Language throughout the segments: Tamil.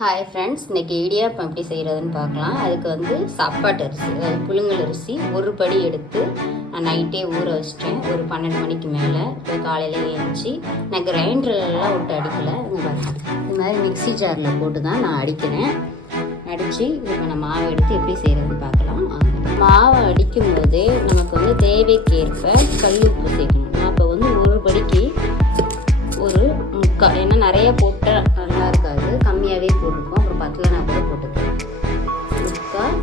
ஹாய் ஃப்ரெண்ட்ஸ், இன்றைக்கி இடியாப்பம் எப்படி செய்கிறதுன்னு பார்க்கலாம். அதுக்கு வந்து சாப்பாட்டு அரிசி, அதாவது புழுங்கல் அரிசி ஒரு படி எடுத்து நான் நைட்டே ஊற வச்சிட்டேன். ஒரு 12 மணிக்கு மேலே. இப்போ காலையில் ஏஞ்சி நான் கிரைண்டர்லாம் விட்டு அடிக்கலை. இது மாதிரி மிக்சி ஜாரில் போட்டு தான் நான் அடிக்கிறேன். அடித்து இப்போ நான் மாவை எடுத்து எப்படி செய்கிறதுன்னு பார்க்கலாம். மாவை அடிக்கும் போதே நமக்கு வந்து தேவைக்கேற்ப கல் உப்பு சேர்க்கணும். நான் இப்போ வந்து ஒரு படிக்கு ஒரு முக்கால், ஏன்னா நிறைய போட்டால் நல்லா இருக்காது, கம்மியாகவே போட்டுக்குவோம். அப்புறம் பத்தலைனா கூட போட்டுக்குவோம். முக்கால்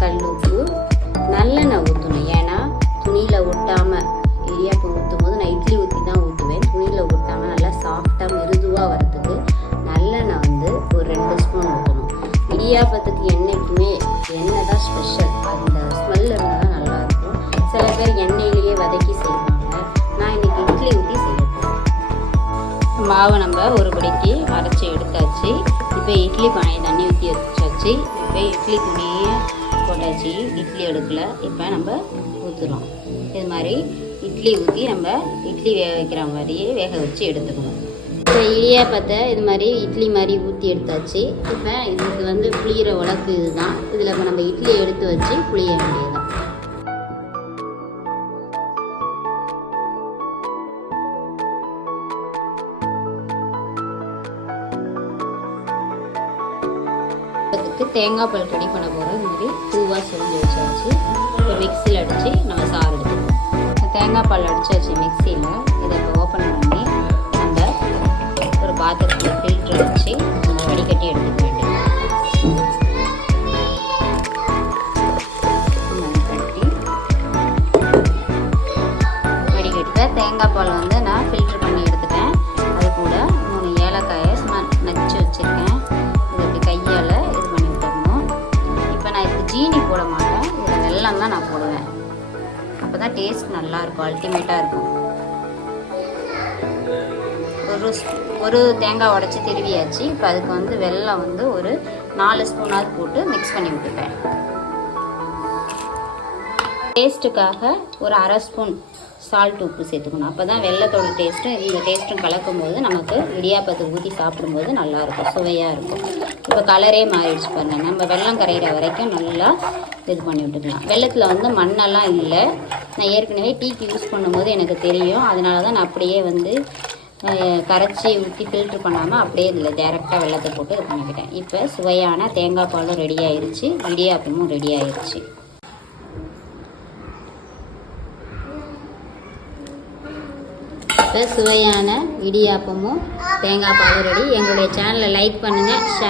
கல் உப்பு, நல்லெண்ணெய் ஊற்றணும். ஏன்னா துணியில் ஒட்டாமல் இடியாப்பம் ஊற்றும் போது நான் இட்லி ஊற்றி தான் ஊற்றுவேன். துணியில் ஒட்டாமல் நல்லா சாஃப்டாக மிருதுவாக வரதுக்கு நல்லெண்ணெய் வந்து ஒரு 2 ஸ்பூன் ஊற்றணும். இடியாப்பத்துக்கு என்றைக்குமே எண்ணெய் தான் ஸ்பெஷல். அந்த ஸ்மெல் இருந்தால் தான் நல்லாயிருக்கும். சில பேர் எண்ணெயிலேயே வதக்கி செய்வாங்க. நான் இன்றைக்கி இட்லி ஊற்றி செய்வேன். மாவை நம்ம ஒரு படிக்கு அரைச்சி எடுத்தாச்சு. இப்போ இட்லி பானை தண்ணி ஊற்றி வச்சாச்சு. இப்போ இட்லி துணியை போட்டாச்சு. இட்லி எடுக்கலை. இப்போ நம்ம ஊற்றுறோம். இது மாதிரி இட்லி ஊற்றி நம்ம இட்லி வேக வைக்கிற மாதிரியே வேக வச்சு எடுத்துக்கணும். இப்போ இடியாப்பத்தை இது மாதிரி இட்லி மாதிரி ஊற்றி எடுத்தாச்சு. இப்போ இதுக்கு வந்து புளியிற உலக்கு இதுதான். இதில் இப்போ நம்ம இட்லியை எடுத்து வச்சு புளிய வேண்டியதுதான். தேங்காய் பால் ரெடி பண்ண போகிறோம். இது மாதிரி பூவாக செஞ்சு வச்சாச்சு. இப்போ மிக்சியில் அடித்து நம்ம சாறு எடுத்துக்கணும். தேங்காய் பால் அடித்தாச்சு மிக்சியில். இதை இப்போ ஓப்பன் பண்ணி நம்ம ஒரு பாத்திரத்தில் ஃபில்டர் வச்சு நம்ம வடிகட்டி எடுத்துக்க வேண்டியது. வடிகட்ட தேங்காய் பால் வந்து நான் ஃபில்டர் பண்ணி எடுத்துட்டேன். அது கூட 3 ஏலக்காயை சும்மா நச்சு வச்சுருக்கேன். ஜீனி போட மாட்டேன், இதில் வெல்லம் தான் நான் போடுவேன். அப்போ தான் டேஸ்ட் நல்லாயிருக்கும், அல்டிமேட்டாக இருக்கும். ஒரு தேங்காய் உடச்சி திருவியாச்சு. இப்போ அதுக்கு வந்து வெல்லம் வந்து ஒரு 4 ஸ்பூனாவது போட்டு மிக்ஸ் பண்ணி விட்டுப்பேன். டேஸ்ட்டுக்காக ஒரு 1/2 ஸ்பூன் சால்ட் உப்பு சேர்த்துக்கணும். அப்போ தான் வெல்லத்தோட டேஸ்ட்டும் இந்த டேஸ்ட்டும் கலக்கும் போது நமக்கு இடியாப்பத்தை ஊற்றி சாப்பிடும்போது நல்லாயிருக்கும், சுவையாக இருக்கும். இப்போ கலரே மாறிடுச்சு பாருங்கள். நம்ம வெல்லம் கரைகிற வரைக்கும் நல்லா இது பண்ணி விட்டுக்கலாம். வெல்லத்தில் வந்து மண்ணெல்லாம் இல்லை. நான் ஏற்கனவே டீக்கு யூஸ் பண்ணும்போது எனக்கு தெரியும். அதனால தான் நான் அப்படியே வந்து கரைச்சி ஊற்றி ஃபில்ட்ரு பண்ணாமல் அப்படியே இதில் டேரெக்டாக வெல்லத்தை போட்டு இது பண்ணிக்கிட்டேன். இப்போ சுவையான தேங்காய் பாலும் ரெடி ஆயிடுச்சு, இடியாப்பமும் ரெடி ஆயிடுச்சு. இப்போ சுவையான இடியாப்பமும் தேங்காய் பாலும் ரெடி. எங்களுடைய சேனலை லைக் பண்ணுங்கள், ஷேர்